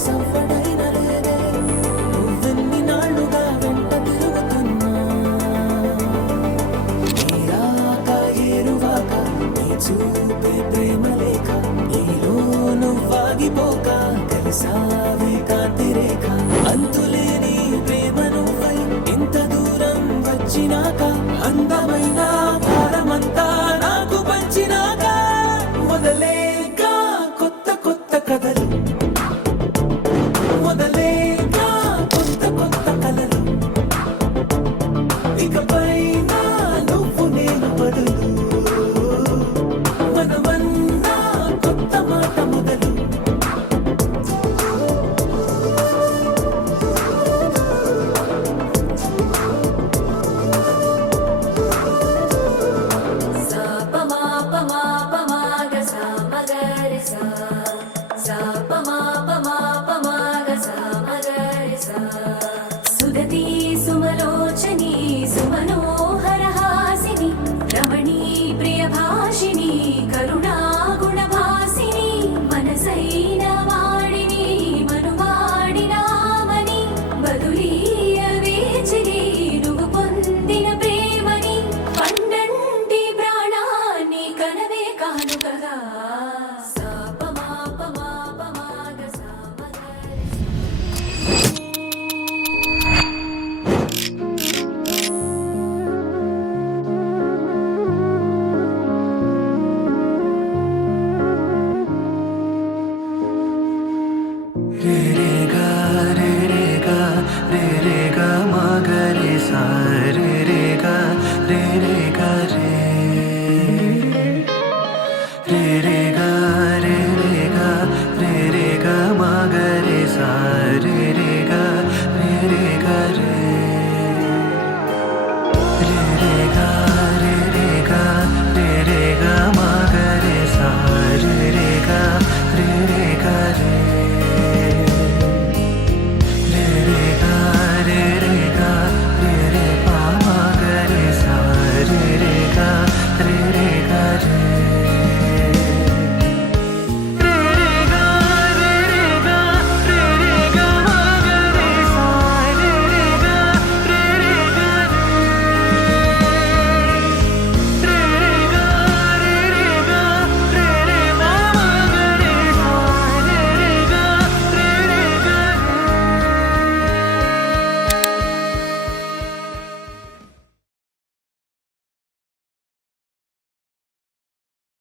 సవ్వడైన లేదే నువ్వెన్ని నాళ్ళుగా వెంట తిరుగుతున్నా నీరాక ఏరువాక నీ చూపే ప్రేమ లేక నీలో నువ్వాగిపోక కలిసావే కాంతి రేఖ అంతులేని ప్రేమ నువ్వై ఇంత దూరం వచ్చినాక అందమైన భారమంతా నాకు పంచినాక మొదలేక కొత్త కొత్త కథలు మొదలేక కొత్త కొత్త కలలు ఇకపై నువ్వు నేను బదులు మనమన్నా కొత్త మాట మొదలు సుదతి సుమలోచని సుమనోహర హాసిని రమణీ ప్రియ భాషిని కరుణా గుణ భాసిని మనసైన వాడిని మనువాడినామని బదులీయ వేచిని నువ్వు పొందిన ప్రేమని పండంటి ప్రాణాన్ని కనవే కానుకగా రే రే గా రే రే గా రే రే గా మా గా రే సా రే రే గా రే రే గా